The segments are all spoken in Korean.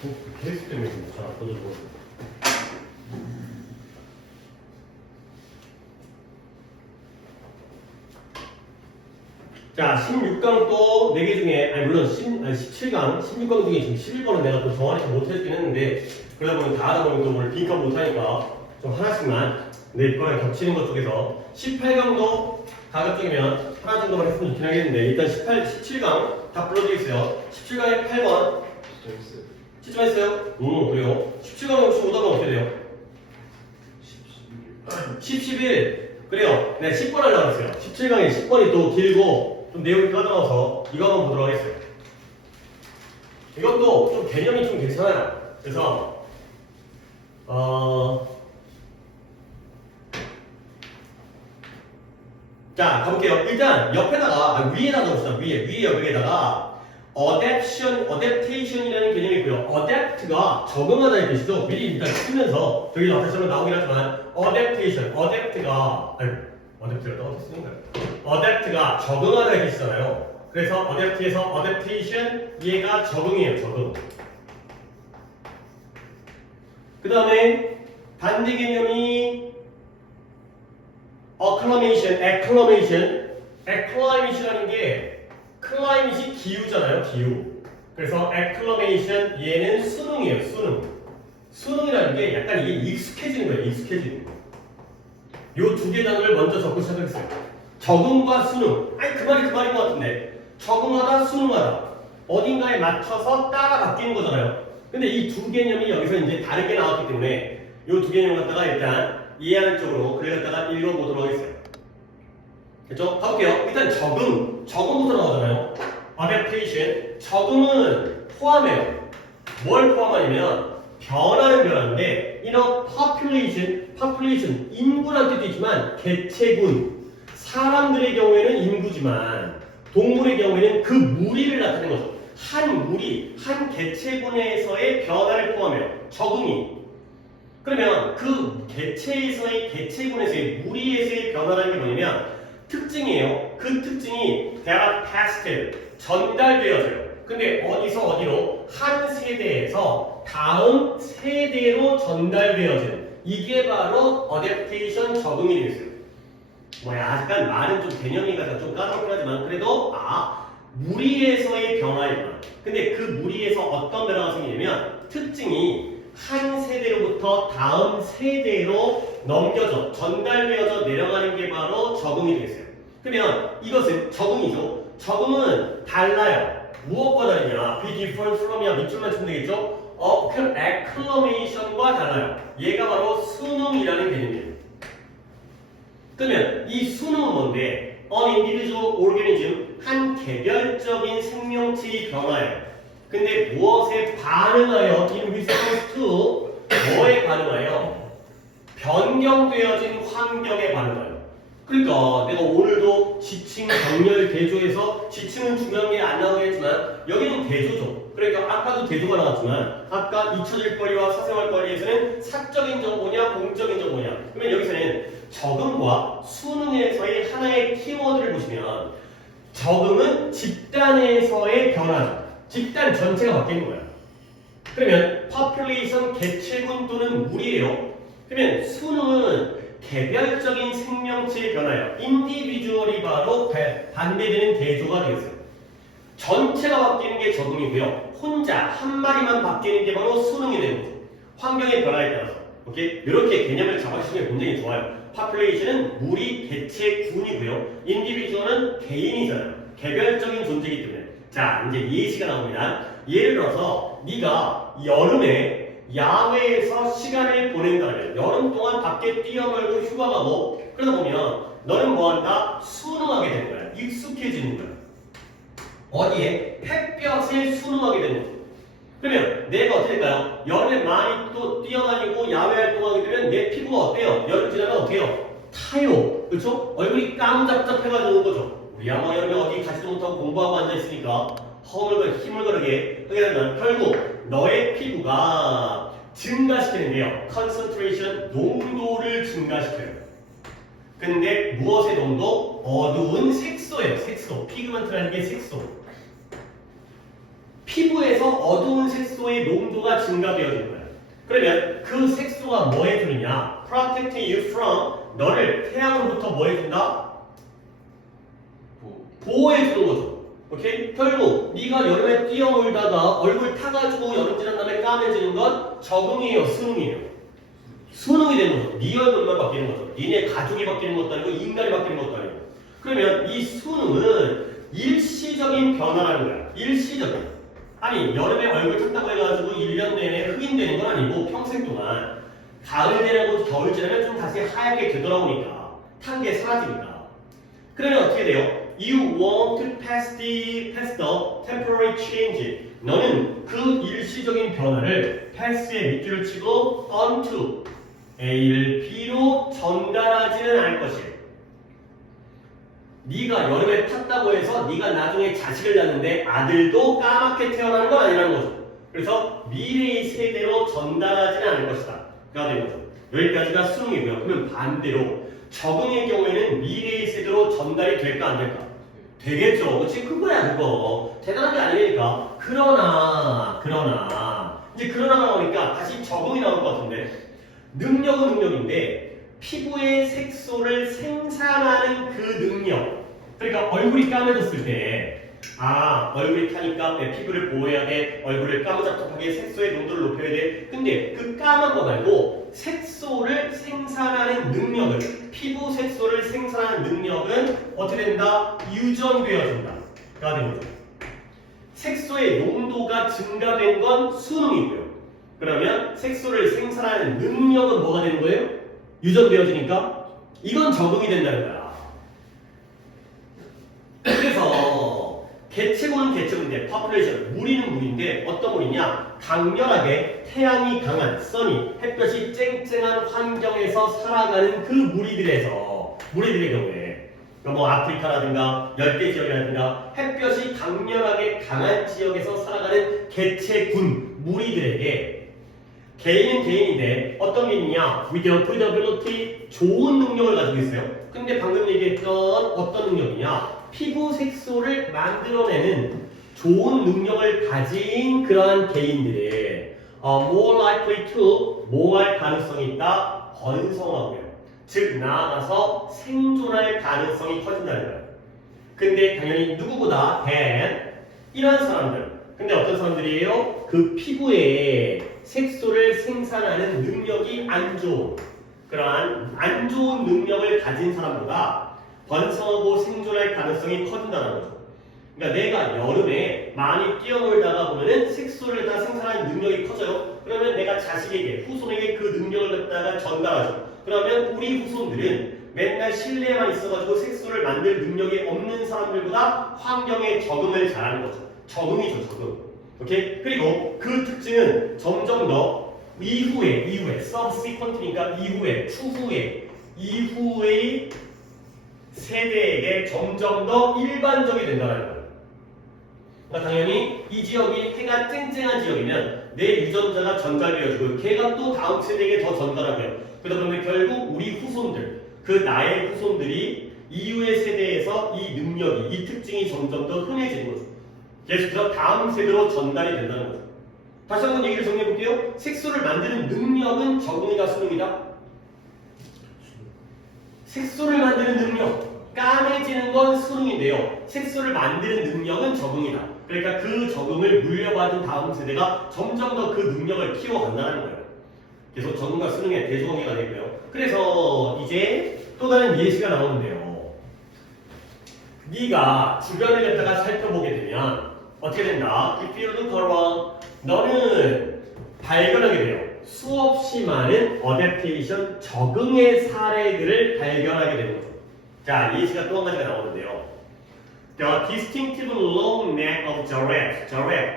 케이스 때문에 잘안 꺼져서. 자, 16강 또 4개 중에, 아니, 물론 17강, 16강 중에 지금 11번은 내가 또 정확히 못했긴 했는데, 그러다 보니 다 하다 보니 또 오늘 빈칸 못하니까 좀 하나씩만 내 거랑 겹치는 것 쪽에서 18강도 가급적이면 하나 정도만 했으면 좋긴 하겠는데, 일단 17강 다 불러져 있어요. 17강에 8번. 시점했어요? 그래요. 17강 혹시 오답은 어떻게 돼요? 10, 11. 그래요. 네, 10번 하려고 했어요. 17강에 10번이 또 길고 좀 내용이 까다로워서 이거 한번 보도록 하겠어요. 이것도 좀 개념이 좀 괜찮아요. 그래서 자, 가볼게요. 일단 옆에다가 위에다 넣읍시다. 위에 여기에다가 adaptation이라는 개념이 있고요. adapt가 적응하다는 뜻이죠. 미리 일단 쓰면서 저기 앞에 쓰면 나오긴 하지만 adapt가 adapt가 어떻게 쓰는 거예요? adapt가 적응하다는 뜻이잖아요. 그래서 adapt에서 adaptation 얘가 적응이에요. 적응. 그 다음에 반대 개념이 acclamation이라는 게 클라이밋이 기후잖아요. 기후. 그래서 acclamation 얘는 수능이에요. 수능이라는 게 약간 이게 익숙해지는 거예요. 익숙해지는 거. 요 두 개 단어를 먼저 적고 시작했어요. 적응과 수능. 아니 그 말인 것 같은데. 적응하다, 수능하다. 어딘가에 맞춰서 따라 바뀌는 거잖아요. 근데 이 두 개념이 여기서 이제 다르게 나왔기 때문에 요 두 개념을 갖다가 일단 이해하는 쪽으로 그래 갖다가 읽어보도록 하겠어요. 그렇죠? 가볼게요. 일단 적응부터 나오잖아요. adaptation. 적응은 포함해요. 뭘 포함하냐면 변화인데 in a population 인구란 뜻도 있지만 개체군 사람들의 경우에는 인구지만 동물의 경우에는 그 무리를 나타내는 거죠. 한 무리, 한 개체군에서의 변화를 포함해요. 적응이. 그러면 그 개체군에서의 무리에서의 변화라는 게 뭐냐면 특징이에요. 그 특징이 they are passed, 전달되어져요. 근데 어디서 어디로? 한 세대에서 다음 세대로 전달되어지는 이게 바로 adaptation 적응이 되겠어요. 약간 말은 좀 개념이 가서 좀 까다롭긴 하지만 그래도 무리에서의 변화이구나. 근데 그 무리에서 어떤 변화가 생기냐면 특징이 한 세대로부터 다음 세대로 넘겨져 전달되어져 내려가는 게 바로 적응이 되겠어요. 그러면 이것은 적응이죠. 적응은 달라요. 무엇과 다르냐? be different from이야 밑줄만 치면 되겠죠? acclamation과 달라요. 얘가 바로 수능이라는 개념이에요. 그러면 이 수능은 뭔데? An individual organism, 한 개별적인 생명체의 변화예요. 근데 무엇에 반응하여 in response to 뭐에 반응하여? 변경되어진 환경에 반응하여. 그러니까 내가 오늘도 지칭, 병렬, 대조에서 지칭은 중요한 게 안 나오겠지만 여기는 대조죠. 그러니까 아까도 대조가 나왔지만 아까 잊혀질 거리와 사생활 거리에서는 사적인 정보냐 공적인 정보냐. 그러면 여기서는 적응과 수능에서의 하나의 키워드를 보시면 적응은 집단에서의 변화죠. 집단 전체가 바뀌는 거야. 그러면 population 개체군 또는 무리예요. 그러면 수능은 개별적인 생명체의 변화예요. individual이 바로 반대되는 대조가 되겠어요. 전체가 바뀌는 게 적응이고요. 혼자 한 마리만 바뀌는 게 바로 수능이 되는 거죠. 환경의 변화에 따라서. 오케이? 이렇게 개념을 잡아주시면 굉장히 좋아요. population은 무리, 개체, 군이고요. individual은 개인이잖아요. 개별적인 존재이기 때문에. 자, 이제 예시가 나옵니다. 예를 들어서 네가 여름에 야외에서 시간을 보낸다면 여름 동안 밖에 뛰어놀고 휴가 가고 그러다 보면 너는 뭐한다? 수능하게 되는 거야. 익숙해지는 거야. 어디에? 햇볕에 수능하게 되는 거야. 그러면 내가 어떻게 될까요? 여름에 많이 또 뛰어다니고 야외 활동하게 되면 내 피부가 어때요? 여름 지나면 어때요? 타요. 그렇죠? 얼굴이 깜짝짝해가지고 온 거죠. 우리야 뭐 여름에 어디 가지도 못하고 공부하고 앉아있으니까 힘을 거르게 하게 되면 결국 너의 피부가 증가시키는 게요. concentration, 농도를 증가시켜요. 근데 무엇의 농도? 어두운 색소예요. 색소. 피그먼트라는 게 색소. 피부에서 어두운 색소의 농도가 증가되어지는 거야. 그러면 그 색소가 뭐 해주느냐? Protecting you from 너를 태양으로부터 뭐 해준다? 보호해주는 거죠. 오케이? 결국 네가 여름에 뛰어놀다가 얼굴 타가지고 여름 지난 다음에 까매지는 건 적응이에요, 수능이에요? 수능이 되는 거죠. 네 얼굴만 바뀌는 거죠. 니네 가족이 바뀌는 것도 아니고 인간이 바뀌는 것도 아니고. 그러면 이 수능은 일시적인 변화라는 거야. 일시적인. 아니 여름에 얼굴 탔다고 해가지고 1년 내내 흑인되는 건 아니고 평생 동안 가을 되고 겨울 지나면 좀 다시 하얗게 되돌아오니까 탄 게 사라지니까. 그러면 어떻게 돼요? You want to pass the temporary change. 너는 그 일시적인 변화를 pass의 밑줄을 치고 onto A를 B로 전달하지는 않을 것이에요. 네가 여름에 탔다고 해서 네가 나중에 자식을 낳는데 아들도 까맣게 태어나는 건 아니라는 거죠. 그래서 미래의 세대로 전달하지는 않을 것이다. 가 되는 거죠. 여기까지가 수능이고요. 그러면 반대로 적응의 경우에는 미래의 세대로 전달이 될까 안 될까? 되겠죠. 그치? 그거야 그거. 대단한 게 아니니까. 그러나 이제 그러나가 나오니까 다시 적응이 나올 것 같은데 능력은 능력인데 피부의 색소를 생산하는 그 능력. 그러니까 얼굴이 까매졌을 때 얼굴이 타니까 내 피부를 보호해야 돼. 얼굴을 까무잡잡하게 색소의 농도를 높여야 돼. 근데 그 까만 거 말고 색소를 생산하는 능력을 피부 색소를 생산하는 능력은 어떻게 된다? 유전되어진다. 가 되는 거죠. 색소의 농도가 증가된 건 수능이고요. 그러면 색소를 생산하는 능력은 뭐가 되는 거예요? 유전되어지니까 이건 적응이 된다는 거야. 그래서 개체고는 개체고인데 population, 무리는 무리인데 어떤 무리냐? 강렬하게 태양이 강한 써니, 햇볕이 쨍쨍한 환경에서 살아가는 그 무리들의 경우에 뭐 아프리카라든가 열대 지역이라든가 햇볕이 강렬하게 강한 지역에서 살아가는 개체군 무리들에게 개인은 개인인데 어떤 개인이냐? with the good ability, 좋은 능력을 가지고 있어요. 근데 방금 얘기했던 어떤 능력이냐? 피부 색소를 만들어내는 좋은 능력을 가진 그러한 개인들이 more likely to, 뭐할 가능성이 있다? 번성하고요. 즉 나아가서 생존할 가능성이 커진다는 거예요. 근데 당연히 누구보다 이런 사람들. 근데 어떤 사람들이에요? 그 피부에 색소를 생산하는 능력이 안 좋은 그러한 안 좋은 능력을 가진 사람보다 번성하고 생존할 가능성이 커진다는 거죠. 그러니까 내가 여름에 많이 뛰어놀다가 보면은 색소를 다 생산하는 능력이 커져요. 그러면 내가 자식에게, 후손에게 그 능력을 갖다가 전달하죠. 그러면 우리 후손들은 맨날 실내에만 있어가지고 색소를 만들 능력이 없는 사람들보다 환경에 적응을 잘하는 거죠. 적응이죠, 적응. 오케이? 그리고 그 특징은 점점 더 이후에 subsequent니까 이후의 세대에게 점점 더 일반적이 된다는 거예요. 그러니까 당연히 이 지역이 해가 쨍쨍한 지역이면 내 유전자가 전달되어지고 걔가 또 다음 세대에게 더 전달하고요. 그러다 보면 결국 우리 후손들, 그 나의 후손들이 이후의 세대에서 이 능력이, 이 특징이 점점 더 흔해지는 거죠. 그래서 다음 세대로 전달이 된다는 거죠. 다시 한번 얘기를 정리해 볼게요. 색소를 만드는 능력은 적응이다, 수능이다? 색소를 만드는 능력, 까매지는 건 수능인데요. 색소를 만드는 능력은 적응이다. 그러니까 그 적응을 물려받은 다음 세대가 점점 더 그 능력을 키워간다는 거예요. 그래서 적응과 수능의 대조관계가 되고요. 그래서 이제 또 다른 예시가 나오는데요. 네가 주변을 갖다가 살펴보게 되면 어떻게 된다? If you look around, 너는 발견하게 돼요. 수없이 많은 어댑테이션, 적응의 사례들을 발견하게 되는 거죠. 자, 예시가 또 한 가지가 나오는데요. The distinctive long neck of giraffe,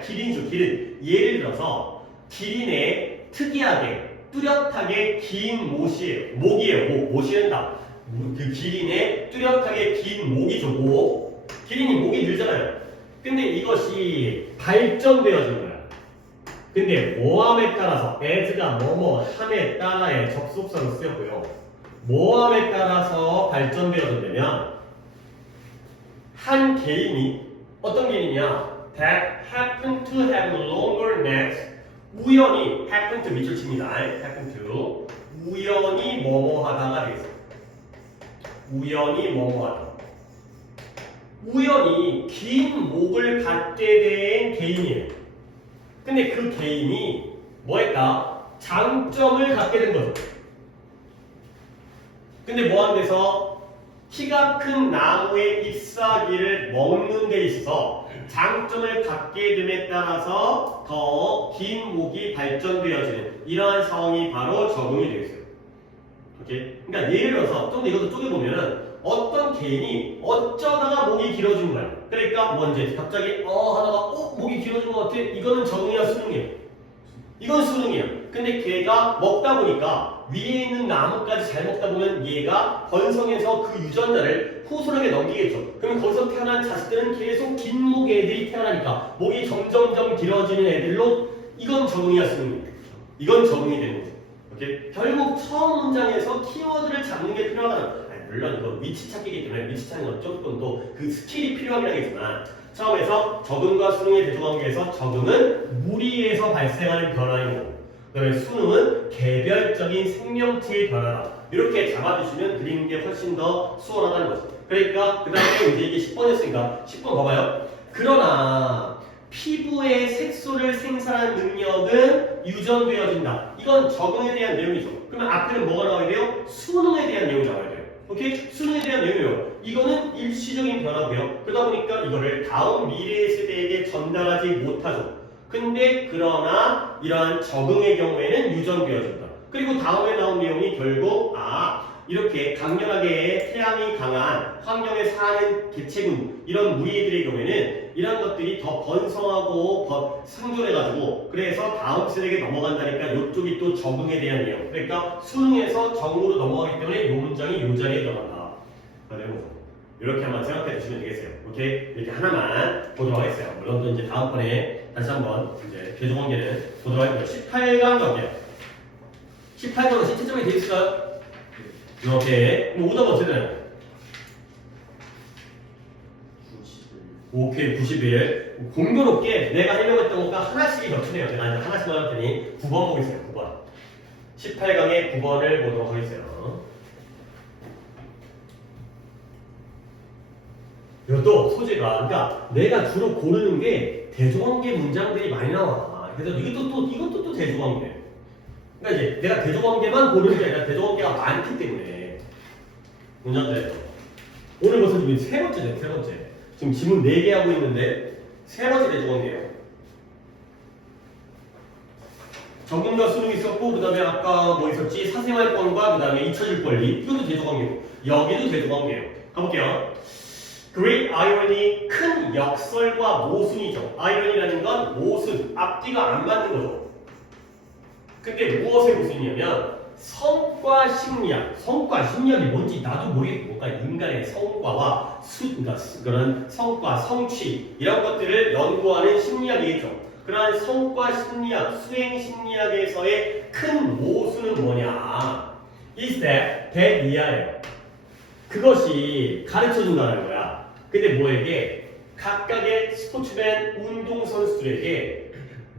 기린이죠, 기린. 예를 들어서 기린의 특이하게, 뚜렷하게 긴 목이에요. 못이 된다. 그 기린의 뚜렷하게 긴 목이죠, 목. 기린이 목이 늘잖아요. 근데 이것이 발전되어진 거야. 근데 뭐함에 따라서 as가 함에 따라의 접속사로 쓰였고요. 뭐함에 따라서 발전되어졌냐면 한 개인이 어떤 개인이냐? That happen to have longer next. 우연히 happen to 밑줄 칩니다. happen to. 우연히 뭐뭐 하다가 되겠어요. 우연히 뭐뭐 하다. 우연히 긴 목을 갖게 된 개인이에요. 근데 그 개인이 뭐 했다? 장점을 갖게 된 거죠. 근데 뭐 한 데서 키가 큰 나무의 잎사귀를 먹는 데 있어서 장점을 갖게 됨에 따라서 더 긴 목이 발전되어지는 이러한 상황이 바로 적응이 되겠어요. 오케이? 그러니까 예를 들어서 좀 더 이것도 쪼개보면은 어떤 개인이 어쩌다가 목이 길어진 거야. 그러니까 먼저 갑자기 하다가 목이 길어진 것 같아. 이거는 적응이야 수능이야. 이건 수능이야. 근데 걔가 먹다 보니까 위에 있는 나무까지 잘 먹다 보면 얘가 번성해서 그 유전자를 후손에게 넘기겠죠. 그러면 거기서 태어난 자식들은 계속 긴 목 애들이 태어나니까 목이 점점점 길어지는 애들로 이건 적응이야 수능이야. 이건 적응이 되는 거죠. 오케이? 결국 처음 문장에서 키워드를 잡는 게 필요하다는 물론 이거 위치 찾기이기 때문에 위치 찾는 건 조금 더 그 스킬이 필요하긴 하겠지만 처음에서 적응과 수능의 대조관계에서 적응은 무리에서 발생하는 변화인 거고 그 다음에 수능은 개별적인 생명체의 변화다. 이렇게 잡아주시면 그리는 게 훨씬 더 수월하다는 거죠. 그러니까 그 다음에 이제 이게 10번이었으니까 10번 봐봐요. 그러나 피부의 색소를 생산하는 능력은 유전되어진다. 이건 적응에 대한 내용이죠. 그러면 앞에는 뭐가 나와야 돼요? 수능에 대한 내용이 나와야 돼요. 오케이? 수능에 대한 내용이에요. 이거는 일시적인 변화고요. 그러다 보니까 이거를 다음 미래의 세대에게 전달하지 못하죠. 근데 그러나 이러한 적응의 경우에는 유전되어진다. 그리고 다음에 나온 내용이 결국 이렇게 강렬하게 태양이 강한 환경에 사는 개체군 이런 무리들의 경우에는 이런 것들이 더 번성하고 더 상존해가지고 그래서 다음 세대에게 넘어간다니까 이쪽이 또 적응에 대한 내용. 그러니까 수능에서 적응으로 넘어가기 때문에 이 문장이 이 자리에 들어간다. 이렇게 한번 생각해 주시면 되겠어요. 오케이? 이렇게 하나만 보도록 하겠어요. 물론 또 이제 다음번에 다시 한번 이제 대조관계는 보도록 할게요. 18강 갈게요. 18강은 시체점이 되어 있을까요? 이렇게 오답 어떻게 되나요? 91. 오케이 91. 공교롭게 내가 해명했던 것과 하나씩이 겹치네요. 내가 이제 하나씩만 할 테니 9번 보겠어요. 9번 18강의 9번을 보도록 하겠어요. 이것도 소재가 그러니까 내가 주로 고르는 게 대조관계 문장들이 많이 나와. 그래서 이것도 또 대조관계. 그러니까 이제 내가 대조관계만 고르는 게 아니라 대조관계가 많기 때문에 문장들에서 오늘 벌써 지금 세 번째죠. 세 번째. 지금 지문 4개 하고 있는데 세 번째 대조관계예요. 적응과 수능이 있었고 그 다음에 아까 뭐 있었지? 사생활권과 그 다음에 잊혀질 권리 이것도 대조관계고 여기도 대조관계예요. 가볼게요. Great irony, 큰 역설과 모순이죠. 아이러니라는 건 모순, 앞뒤가 안 맞는 거죠. 근데 무엇의 모순이냐면 성과 심리학, 성과 심리학이 뭔지 나도 모르겠고 그러니까 인간의 성과와 그러니까 그런 성과, 성취 이런 것들을 연구하는 심리학이겠죠. 그러한 성과 심리학, 수행 심리학에서의 큰 모순은 뭐냐? is that 이하예요. 그것이 가르쳐준다는 거야. 근데 뭐에게? 각각의 스포츠맨 운동선수들에게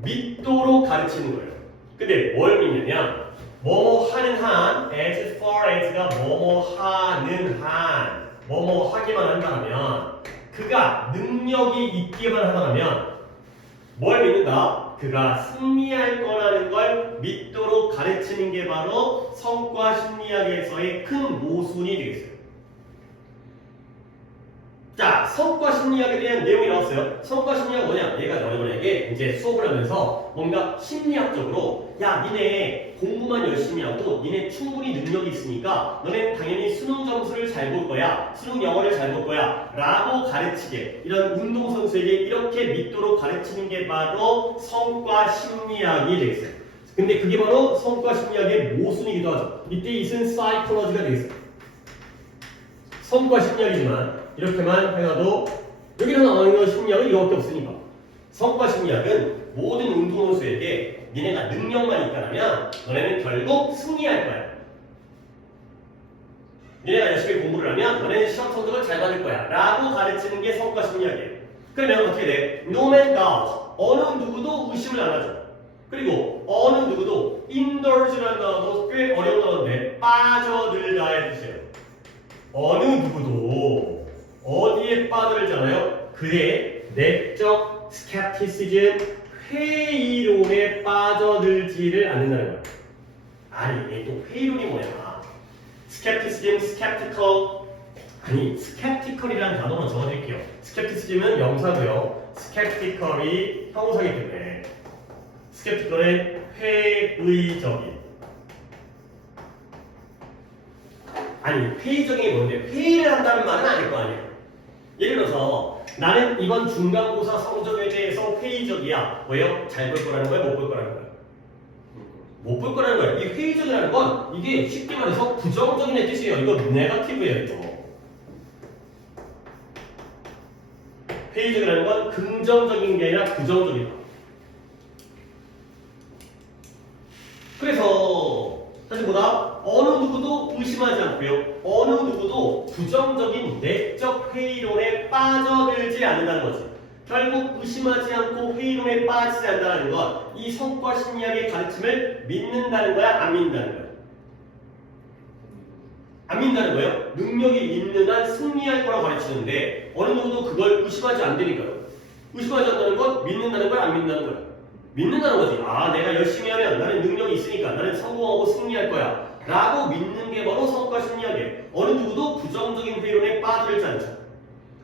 믿도록 가르치는 거예요. 근데 뭘 믿느냐? 뭐뭐 하는 한, as far as가 뭐뭐 하는 한, 뭐뭐 하기만 한다 하면 그가 능력이 있기만 하다 하면 뭘 믿는다? 그가 승리할 거라는 걸 믿도록 가르치는 게 바로 성과 심리학에서의 큰 모순이 되겠어요. 자, 성과 심리학에 대한 내용이 나왔어요. 성과 심리학은 뭐냐? 얘가 너희들에게 이제 수업을 하면서 뭔가 심리학적으로 야, 니네 공부만 열심히 하고 니네 충분히 능력이 있으니까 너네는 당연히 수능 점수를 잘 볼 거야. 수능 영어를 잘 볼 거야. 라고 가르치게 이런 운동선수에게 이렇게 믿도록 가르치는 게 바로 성과 심리학이 되겠어요. 근데 그게 바로 성과 심리학의 모순이기도 하죠. 이때 이은 사이콜러지가 되겠어요. 성과 심리학이지만 이렇게만 해놔도 여기는 나오는 심리학은 이거밖에 없으니까 성과 심리학은 모든 운동선수에게 니네가 능력만 있다면 너네는 결국 승리할 거야. 니네가 열심히 공부를 하면 너네는 시험 성적을 잘 받을 거야 라고 가르치는 게 성과 심리학이에요. 그러면 어떻게 돼? No man doubts. 어느 누구도 의심을 안 하죠. 그리고 어느 누구도 indulge라는 단어도 꽤 어려운 단어인데 빠져들다의 뜻이에요. 어느 누구도 어디에 빠져들잖아요? 그의 내적 skepticism, 회의론에 빠져들지를 않는다는 거예요. 아니, 또 회의론이 뭐야? skepticism, skeptical. 아니, skeptical이라는 단어만 적어드릴게요. skepticism은 명사고요. skeptical이 형용사이기 때문에 skeptical은 회의적인. 아니, 회의적인 게 뭔데? 회의를 한다는 말은 아닐 거 아니에요. 예를 들어서 나는 이번 중간고사 성적에 대해서 회의적이야. 왜요? 잘 볼 거라는 거야? 못 볼 거라는 거야? 못 볼 거라는 거야. 이 회의적이라는 건 이게 쉽게 말해서 부정적인 뜻이에요. 이거 네거티브예요, 이거. 회의적이라는 건 긍정적인 게 아니라 부정적이다. 그래서 사실 보다 어느 누구도 의심하지 않고요. 어느 누구도 부정적인 내적 회의론에 빠져들지 않는다는 거지. 결국 의심하지 않고 회의론에 빠지지 않는다는 건 이 성과 심리학의 가르침을 믿는다는 거야? 안 믿는다는 거야? 안 믿는다는 거예요? 능력이 있는 한 승리할 거라고 가르치는데 어느 누구도 그걸 의심하지 않으니까요. 의심하지 않는다는 건 믿는다는 거야? 안 믿는다는 거야? 믿는다는 거지. 아, 내가 열심히 하면 나는 능력이 있으니까 나는 성공하고 승리할 거야 라고 믿는 게 바로 성과 심리학이에요. 어느 누구도 부정적인 회의론에 빠지지 않죠.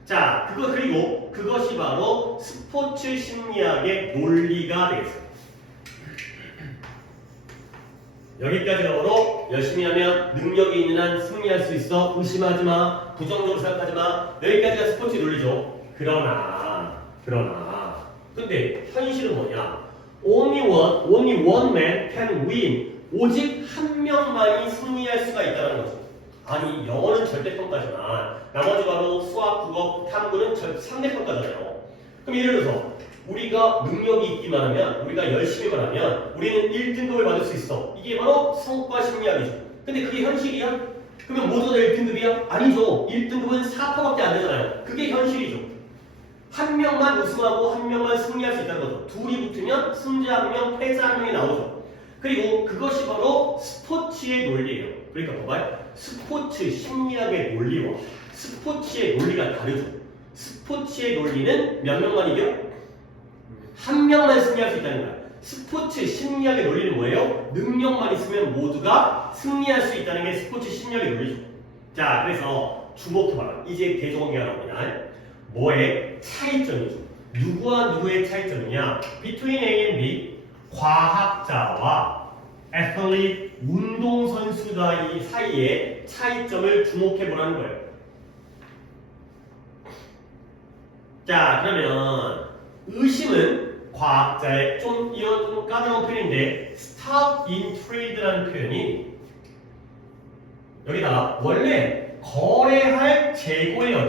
자, 그리고 그것이 바로 스포츠 심리학의 논리가 되겠어요. 여기까지가 바로 열심히 하면 능력이 있는 한 승리할 수 있어. 의심하지 마. 부정적으로 생각하지 마. 여기까지가 스포츠 논리죠. 그러나 근데 현실은 뭐냐? Only one man can win. 오직 한 명만이 승리할 수가 있다는 거죠. 아니, 영어는 절대평가지만 나머지 바로 수학, 국어, 탐구는 상대평가잖아요. 그럼 예를 들어서 우리가 능력이 있기만 하면, 우리가 열심히만 하면 우리는 1등급을 받을 수 있어. 이게 바로 성과 심리학이죠. 근데 그게 현실이야? 그러면 모두가 다 1등급이야? 아니죠. 1등급은 4%밖에 안 되잖아요. 그게 현실이죠. 한 명만 우승하고 한 명만 승리할 수 있다는 거죠. 둘이 붙으면 승자 한 명, 패자 한 명이 나오죠. 그리고 그것이 바로 스포츠의 논리예요. 그러니까 봐봐요. 스포츠 심리학의 논리와 스포츠의 논리가 다르죠. 스포츠의 논리는 몇 명만 이겨? 한 명만 승리할 수 있다는 거야. 스포츠 심리학의 논리는 뭐예요? 능력만 있으면 모두가 승리할 수 있다는 게 스포츠 심리학의 논리죠. 자, 그래서 주목해봐라. 이제 대조관계가 나오냐? 뭐의 차이점이죠. 누구와 누구의 차이점이냐? Between A and B, 과학자와 athlete, 운동선수 사이의 차이점을 주목해보라는 거예요. 자, 그러면 의심은 과학자의 좀 까다로운 표현인데 stop intrigue라는 표현이 여기다가 원래 거래할 재고예요.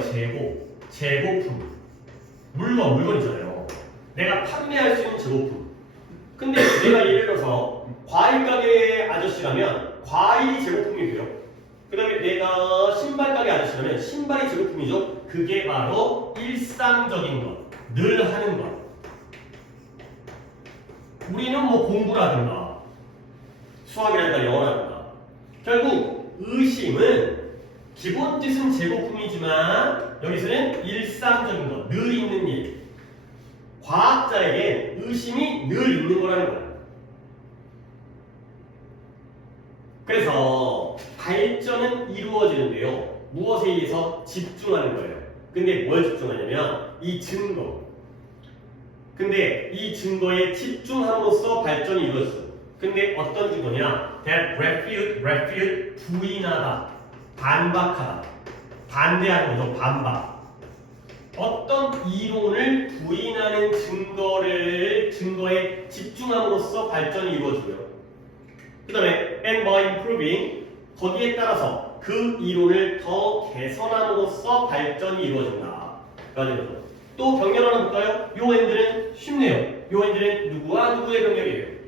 재고품. 물건이잖아요. 내가 판매할 수 있는 재고품. 근데 내가 예를 들어서 과일 가게 아저씨라면 과일이 재고품이고요. 그 다음에 내가 신발 가게 아저씨라면 신발이 재고품이죠. 그게 바로 일상적인 것, 늘 하는 것. 우리는 뭐 공부라든가 수학이라든가 영어라든가 결국 의심은 기본 뜻은 재고품이지만 여기서는 일상적인 것, 늘 있는 일. 과학자에겐 의심이 늘 있는 거라는 거예요. 그래서 발전은 이루어지는데요. 무엇에 의해서 집중하는 거예요. 근데 뭘 집중하냐면 이 증거. 근데 이 증거에 집중함으로써 발전이 이루어졌어요. 근데 어떤 증거냐? That refute, 부인하다, 반박하다, 반대하는 거죠. 반박. 어떤 이론을 부인하는 증거에 집중함으로써 발전이 이루어지고요. 그 다음에 and by improving, 거기에 따라서 그 이론을 더 개선함으로써 발전이 이루어진다. 라는 거죠. 또 병렬 하나 볼까요? 요 엔들은 쉽네요. 요 엔들은 누구와 누구의 병렬이에요?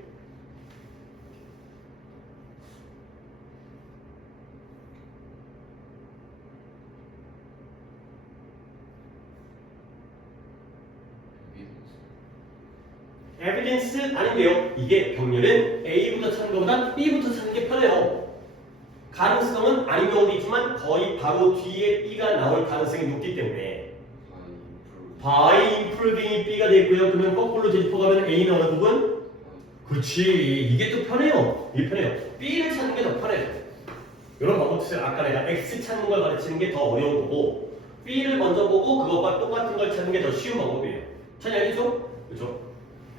evidence 아닌데요. 이게 병렬은 A부터 찾는 것보다 B부터 찾는 게 편해요. 가능성은 아닌 경우도 있지만 거의 바로 뒤에 B가 나올 가능성이 높기 때문에 by improving이 B가 되고요. 그러면 거꾸로 짚어가면 A는 어느 부분? 그렇지. 이게 또 편해요. 이게 편해요. B를 찾는 게 더 편해요. 이런 방법 쓰세요. 아까 내가 X 찾는 걸 가르치는 게 더 어려운 거고 B를 먼저 보고 그것과 똑같은 걸 찾는 게 더 쉬운 방법이에요. 잘 알겠죠? 그렇죠?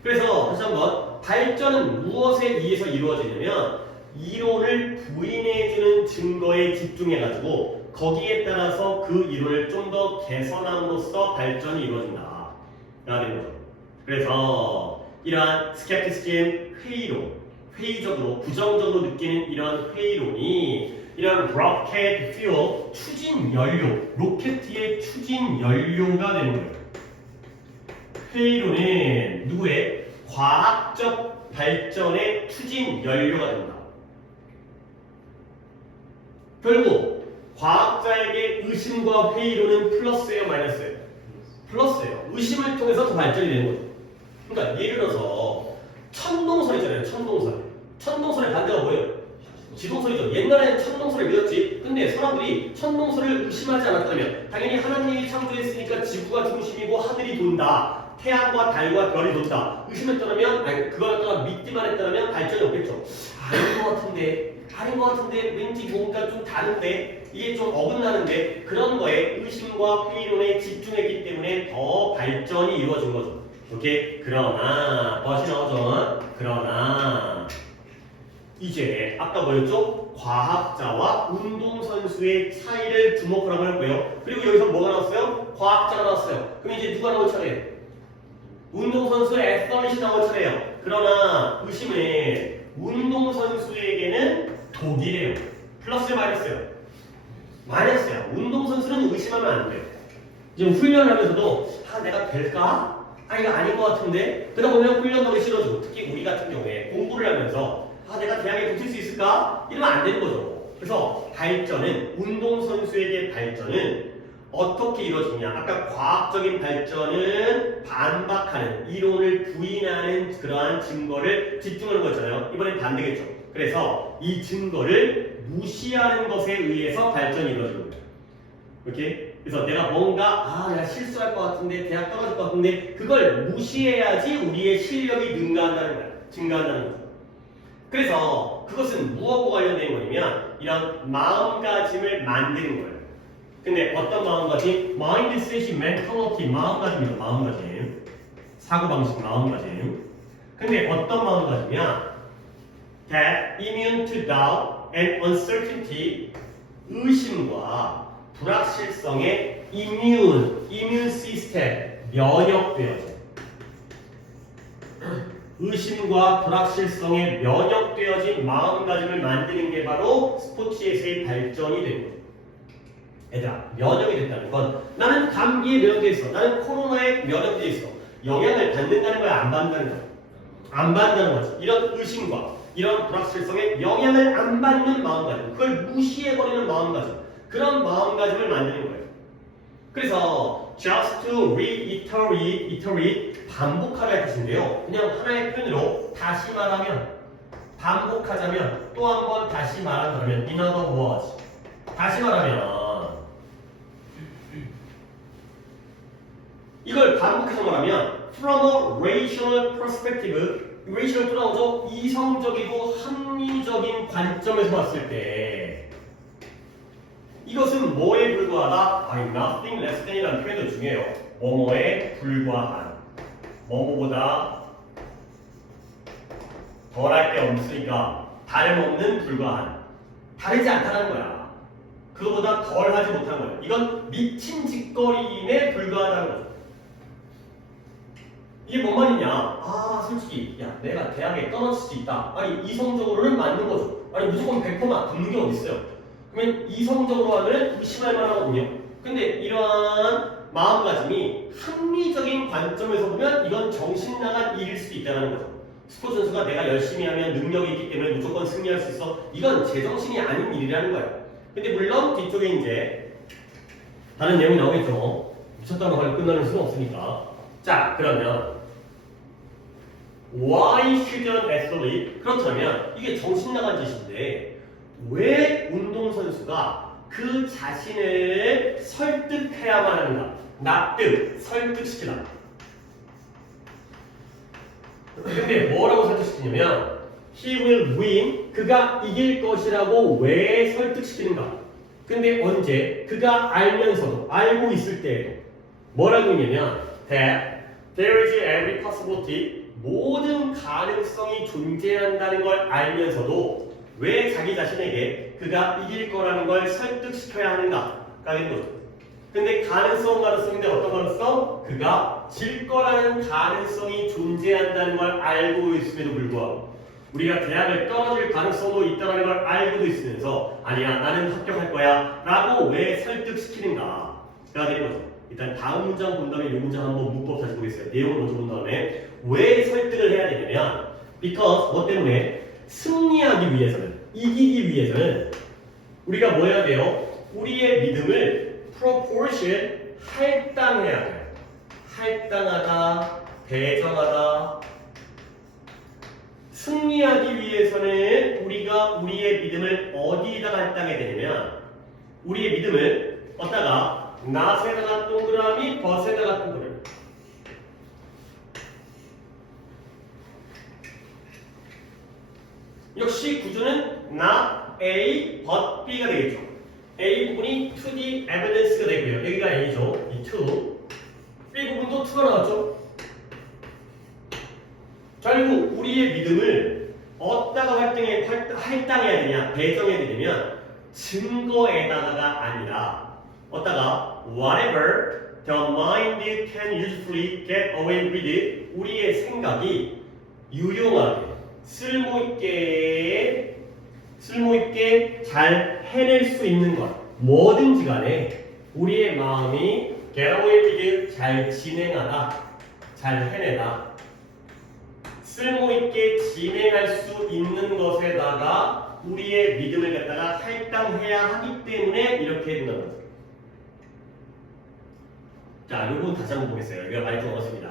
그래서 다시 한번 발전은 무엇에 의해서 이루어지냐면 이론을 부인해주는 증거에 집중해가지고 거기에 따라서 그 이론을 좀 더 개선함으로써 발전이 이루어진다. 라는 되는 거죠. 그래서 이러한 스캡티시즘 회의적으로 부정적으로 느끼는 이런 회의론이 이런 로켓 퓨어 추진 연료, 로켓의 추진 연료가 되는 거예요. 회의론은 누구의 과학적 발전의 추진 연료가 된다. 결국 과학자에게 의심과 회의론은 플러스예요, 마이너스예요? 플러스예요. 의심을 통해서 더 발전이 되는 거죠. 그러니까 예를 들어서 천동설이잖아요. 천동설의 반대가 뭐예요? 지동설이죠. 옛날에는 천동설을 믿었지. 근데 사람들이 천동설을 의심하지 않았다면 당연히 하나님이 창조했으니까 지구가 중심이고 하늘이 돈다. 태양과 달과 별이 돈다. 의심했다면 아니 그걸 갖다가 믿기만 했다면 발전이 없겠죠. 아닌 것 같은데 왠지 뭔가 좀 다른데 이게 좀 어긋나는데 그런 거에 의심과 회의론에 집중했기 때문에 더 발전이 이루어진 거죠. 오케이? 그러나 멋이 나오죠. 그러나 이제 아까 뭐였죠? 과학자와 운동선수의 차이를 주목하라고 했고요. 그리고 여기서 뭐가 나왔어요? 과학자가 나왔어요. 그럼 이제 누가 나올 차례예요? 운동선수의 애써밋이 나올 차례예요. 그러나 의심은 운동선수에게는 독이래요. 플러스요, 마이너스요? 마이너스야. 운동선수는 의심하면 안 돼요. 지금 훈련하면서도 내가 될까? 이거 아닌 것 같은데? 그러다 보면 훈련 너무 싫어지고 특히 우리 같은 경우에 공부를 하면서 내가 대학에 붙을 수 있을까? 이러면 안 되는 거죠. 그래서 발전은 운동선수에게 발전은 어떻게 이루어지냐? 아까 과학적인 발전은 반박하는 이론을 부인하는 그러한 증거를 집중하는 거잖아요. 이번엔 반대겠죠. 그래서 이 증거를 무시하는 것에 의해서 발전이 이루어지는 거예요. 오케이? 그래서 내가 뭔가 내가 실수할 것 같은데 대학 떨어질 것 같은데 그걸 무시해야지 우리의 실력이 증가한다는 거야. 증가한다는 거죠. 그래서 그것은 무엇과 관련된 거냐면 이런 마음가짐을 만드는 거예요. 근데 어떤 마음가짐? 마인드셋이 멘탈리티 마음가짐이죠. 마음가짐. 사고방식 마음가짐. 근데 어떤 마음가짐이야? That immune to doubt and uncertainty 의심과 불확실성의 immune 시스템 면역되어져. 의심과 불확실성에 면역되어진 마음가짐을 만드는 게 바로 스포츠에서의 발전이 되는 거예요. 얘들아, 면역이 됐다는 건 나는 감기에 면역돼 있어. 나는 코로나에 면역돼 있어. 영향을 받는다는 거야, 안 받는다는 거야? 안 받는다는 거지. 이런 의심과 이런 불확실성에 영향을 안 받는 마음가짐, 그걸 무시해버리는 마음가짐, 그런 마음가짐을 만드는 거예요. 그래서 just to reiterate 반복하라는 뜻인데요. 그냥 하나의 표현으로 다시 말하면, 반복하자면, 또 한 번 다시 말한다면 in other words, 다시 말하면 이걸 반복해서 말하면 from a rational perspective, rational 또 나오죠? 이성적이고 합리적인 관점에서 봤을 때 이것은 뭐에 불과하다? nothing less than이라는 표현도 중요해요. 뭐뭐에 불과한, 뭐뭐보다 덜할 게 없으니까 다름없는 불과한, 다르지 않다는 거야. 그거보다 덜하지 못한 거야. 이건 미친 짓거리임에 불과하다는 거죠. 이게 뭔 말이냐? 솔직히 내가 대학에 떨어질 수 있다. 이성적으로는 맞는 거죠. 무조건 100%만 붙는 게 어딨어요. 그러면 이성적으로 하면 의심할 만하거든요. 근데 이러한 마음가짐이 합리적인 관점에서 보면 이건 정신 나간 일일 수도 있다는 거죠. 스포츠 선수가 내가 열심히 하면 능력이 있기 때문에 무조건 승리할 수 있어. 이건 제정신이 아닌 일이라는 거예요. 근데 물론 뒤쪽에 이제 다른 내용이 나오겠죠. 미쳤다고 하면 끝나는 수는 없으니까. 자, 그러면 Why should an athlete? 그렇다면 이게 정신 나간 짓인데 왜 운동선수가 그 자신을 설득해야만 하는가? 납득, 설득시키다. 근데 뭐라고 설득시키냐면 He will win, 그가 이길 것이라고 왜 설득시키는가? 근데 언제? 그가 알면서도, 알고 있을 때에도 뭐라고 했냐면 that there is every possibility, 모든 가능성이 존재한다는 걸 알면서도 왜 자기 자신에게 그가 이길 거라는 걸 설득시켜야 하는가가 되는 거죠. 근데 가능성인데 어떤 가능성? 그가 질 거라는 가능성이 존재한다는 걸 알고 있음에도 불구하고 우리가 대학을 떨어질 가능성도 있다는 걸 알고도 있으면서 아니야 나는 합격할 거야 라고 왜 설득시키는가가 되는 거죠. 일단 다음 문장 본 다음에 이 문장 한번 문법 다시 보겠어요. 내용을 먼저 본 다음에 왜 설득을 해야 되냐면 because 뭐 때문에 승리하기 위해서는 이기기 위해서는 우리가 뭐 해야 돼요? 우리의 믿음을 proportion 할당해야 돼요. 할당하다, 배정하다. 승리하기 위해서는 우리가 우리의 믿음을 어디에다가 할당해야 되냐면 우리의 믿음을 어디다가 not에다가 동그라미, but에다가 동그라미. 역시 구조는 not A, but B가 되겠죠. A 부분이 to the evidence가 되고요. 여기가 A죠. 이 to. B 부분도 to가 나왔죠. 자, 그리고 우리의 믿음을 어디다가 할당해야 되냐, 배정해야 되냐면 증거에다가가 아니라 어디다가 whatever the mind can usefully get away with it, 우리의 생각이 유용하게 쓸모있게 잘 해낼 수 있는 것 뭐든지 간에 우리의 마음이 get away with it, 잘 진행하다, 잘 해내다 쓸모있게 진행할 수 있는 것에다가 우리의 믿음을 갖다가 할당해야 하기 때문에 이렇게 된다는 거죠. 자, 이 부분 다시 한번 보겠어요. 여기가 많이 들어갔습니다.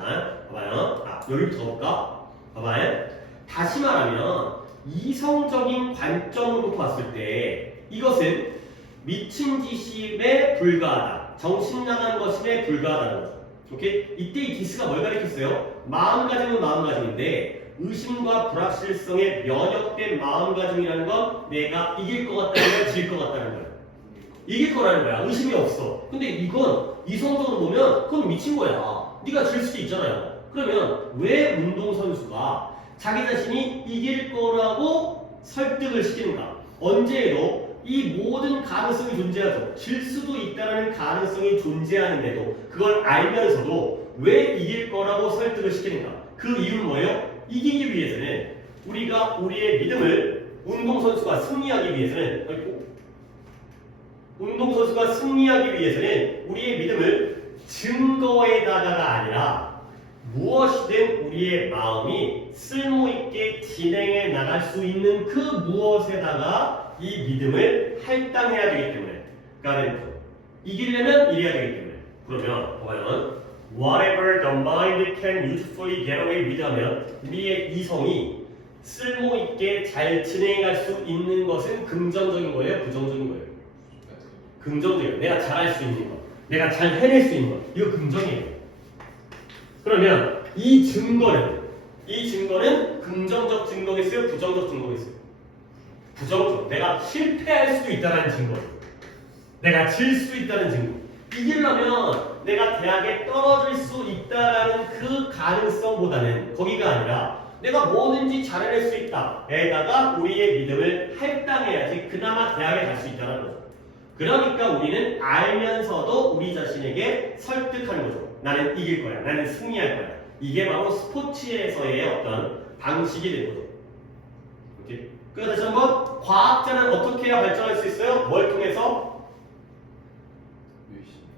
봐봐요. 여기부터 가볼까? 봐봐요. 다시 말하면 이성적인 관점으로 봤을 때 이것은 미친 짓임에 불과하다. 정신 나간 것임에 불과하다는 거죠. 오케이? 이때 이 디스가 뭘 가리켰어요? 마음가짐은 마음가짐인데 의심과 불확실성에 면역된 마음가짐이라는 건 내가 이길 것 같다는 거야, 질 것 같다는 거야. 이길 거라는 거야. 의심이 없어. 근데 이건 이성적으로 보면 그건 미친 거야. 네가 질 수도 있잖아요. 그러면 왜 운동선수가 자기 자신이 이길 거라고 설득을 시키는가? 언제에도 이 모든 가능성이 존재하죠. 질 수도 있다는 가능성이 존재하는데도 그걸 알면서도 왜 이길 거라고 설득을 시키는가? 그 이유는 뭐예요? 이기기 위해서는 우리가 우리의 믿음을 운동선수가 승리하기 위해서는 우리의 믿음을 증거에다가가 아니라 무엇이든 우리의 마음이 쓸모있게 진행해 나갈 수 있는 그 무엇에다가 이 믿음을 할당해야 되기 때문에 그러니까 이기려면 이래야 되기 때문에 그러면 봐봐요. Whatever the mind can usefully get away with 하면 우리의 이성이 쓸모있게 잘 진행할 수 있는 것은 긍정적인 거예요? 부정적인 거예요? 긍정적이에요. 내가 잘할 수 있는 것, 내가 잘 해낼 수 있는 것, 이거 긍정이에요. 그러면 이 증거는 긍정적 증거겠어요? 부정적 증거겠어요? 부정적. 내가 실패할 수도 있다는 증거, 내가 질 수 있다는 증거. 이기려면 내가 대학에 떨어질 수 있다라는 그 가능성보다는 거기가 아니라 내가 뭐든지 잘해낼 수 있다 에다가 우리의 믿음을 할당해야지 그나마 대학에 갈 수 있다는 거죠. 그러니까 우리는 알면서도 우리 자신에게 설득하는 거죠. 나는 이길 거야. 나는 승리할 거야. 이게 바로 스포츠에서의 어떤 방식이 되는 거죠. 오케이? 그래서 다시 한번 과학자는 어떻게 해야 발전할 수 있어요? 뭘 통해서?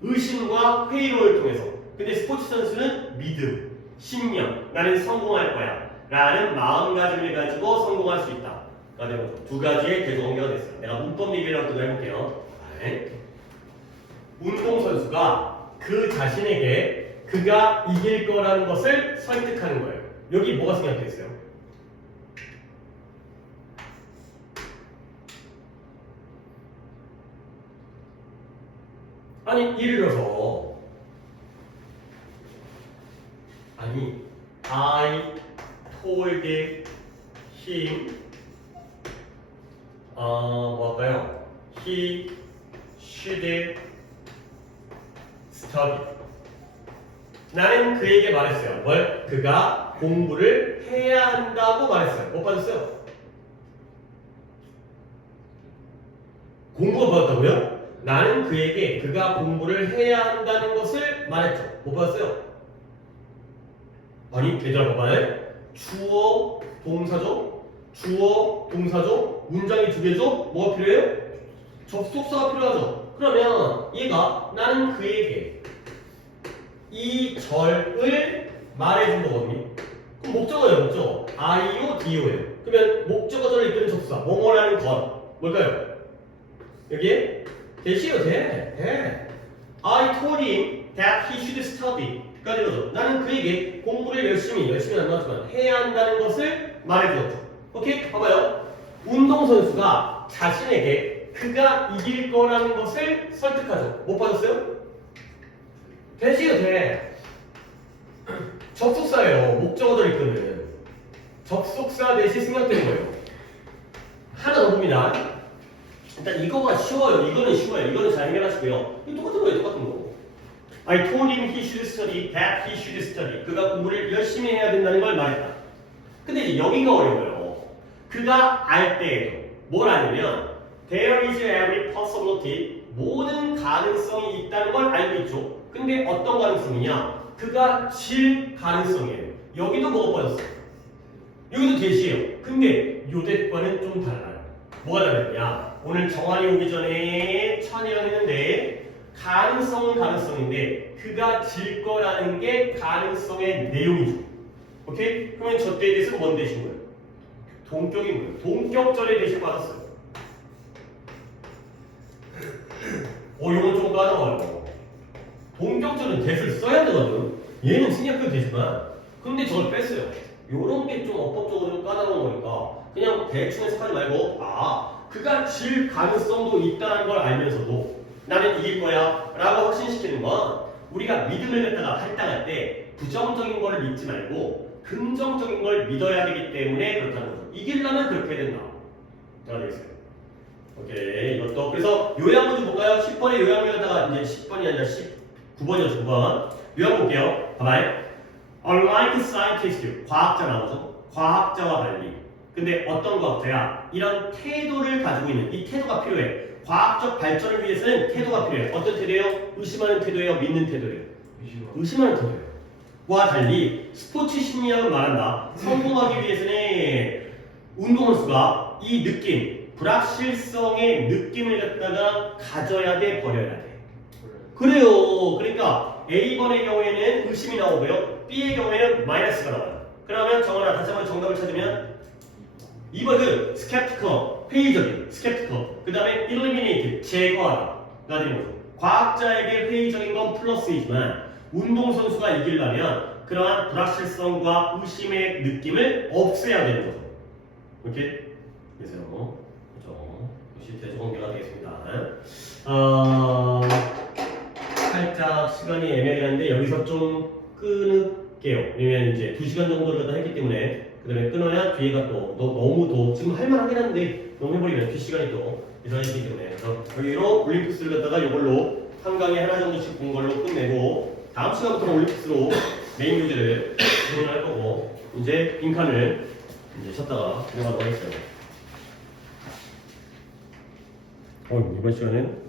의심과 회의론을 통해서. 근데 스포츠 선수는 믿음, 신념, 나는 성공할 거야 라는 마음가짐을 가지고 성공할 수 있다. 두 가지의 계속 연결가 됐어요. 내가 문법 얘기를 또 해볼게요. 운동선수가 그 자신에게 그가 이길 거라는 것을 설득하는 거예요. 여기 뭐가 생략돼 있어요? 아니 예를 들어서 아니 I told him 뭐할까요? He should study. 나는 그에게 말했어요. 뭘? 그가 공부를 해야 한다고 말했어요. 못 받았어요? 공부가 받았다고요? 나는 그에게 그가 공부를 해야 한다는 것을 말했죠. 못 받았어요? 아니, 얘들아 봐봐요. 주어, 동사죠? 주어, 동사죠? 문장이 두 개죠? 뭐가 필요해요? 접속사가 필요하죠. 그러면 얘가 나는 그에게 이 절을 말해준 거거든요. 그럼 목적어예요, 목적어. I요, Do예요. 그러면 목적어절을 이끄는 접속사, 뭐뭐라는 것. 뭘까요? 여기에 대시요, 대. I told him that he should study. 까지 거죠. 나는 그에게 공부를 열심히 안 나왔지만 해야 한다는 것을 말해주었죠. 오케이? 봐봐요. 운동선수가 자신에게 그가 이길 거라는 것을 설득하죠. 못 받았어요? 대시요, 대. 접속사예요. 목적어절 이끄는. 접속사 대시 생략되는 거예요. 하나 더 봅니다. 일단 이거가 쉬워요. 이거는 쉬워요. 이거는 잘 해결하시고요. 이거 똑같은 거예요. 똑같은 거. I told him he should study, that he should study. 그가 공부를 열심히 해야 된다는 걸 말했다. 근데 이제 여기가 어려워요. 그가 알 때에도 뭘 아냐면 there is every possibility. 모든 가능성이 있다는 걸 알고 있죠. 근데 어떤 가능성이냐? 그가 질 가능성이에요. 여기도 뭐가 빠졌어? 여기도 대시예요. 근데 요 대과는 좀 달라요. 뭐가 다르냐? 오늘 정한이 오기 전에 천이랑 했는데 가능성은 가능성인데 그가 질 거라는 게 가능성의 내용이죠. 오케이? 그러면 저 때에 대해서 뭔 대신 거예요? 동격인 거예요. 동격절의 대신 받았어요. 이건 좀 까다로워요. 동격절은 대를 써야 되거든. 얘는 생략해도 되지만 근데 저걸 뺐어요. 요런 게 좀 어법적으로 좀 까다로운 거니까 그냥 대충 해석하지 말고 그가 질 가능성도 있다는 걸 알면서도 나는 이길 거야 라고 확신시키는 건 우리가 믿음을 갖다가 할당할 때 부정적인 걸 믿지 말고 긍정적인 걸 믿어야 되기 때문에 그렇다는 거죠. 이기려면 그렇게 된다. 자, 되겠어요. 오케이. 이것도 그래서 요약을 좀 볼까요? 10번의 요약을 갖다가 이제 10번이 아니라 19번이었죠. 9번. 요약 볼게요. 봐봐요. Unlike scientist, 과학자 나오죠. 과학자와 달리. 근데 어떤 과학자야? 이런 태도를 가지고 있는 이 태도가 필요해. 과학적 발전을 위해서는 태도가 필요해. 어떤 태도예요? 의심하는 태도예요? 믿는 태도예요? 의심하는 태도예요. 와 달리 스포츠 심리학을 말한다. 성공하기 위해서는 운동선수가 이 느낌, 불확실성의 느낌을 갖다가 가져야 돼, 버려야 돼. 그래요. 그러니까 A번의 경우에는 의심이 나오고요. B의 경우에는 마이너스가 나와요. 그러면 정원아 다시 한번 정답을 찾으면 2번은 skeptical, 회의적인, skeptical. 그 다음에 eliminate, 제거하다. 가 되는 거죠. 과학자에게 회의적인 건 플러스이지만 운동선수가 이기려면 그러한 불확실성과 의심의 느낌을 없애야 되는 거죠. 오케이? 그래서 그렇죠. 역시 대조관계가 되겠습니다. 살짝 시간이 애매하긴 한데 여기서 좀 끊을게요. 왜냐면 이제 2시간 정도를 갖다 했기 때문에 그 다음에 끊어야 뒤에가 또 너무 더 지금 할만하긴 한데 너무 해버리면 뒷시간이 또 예상했기 때문에 그래서 여기로 올림픽스를 갖다가 이걸로 한 강에 하나 정도씩 본 걸로 끝내고 다음 시간부터는 올림픽스로 메인 교재를 진행할 거고 이제 빈칸을 이제 쳤다가 진행하도록 하겠습니다. 이번 시간에는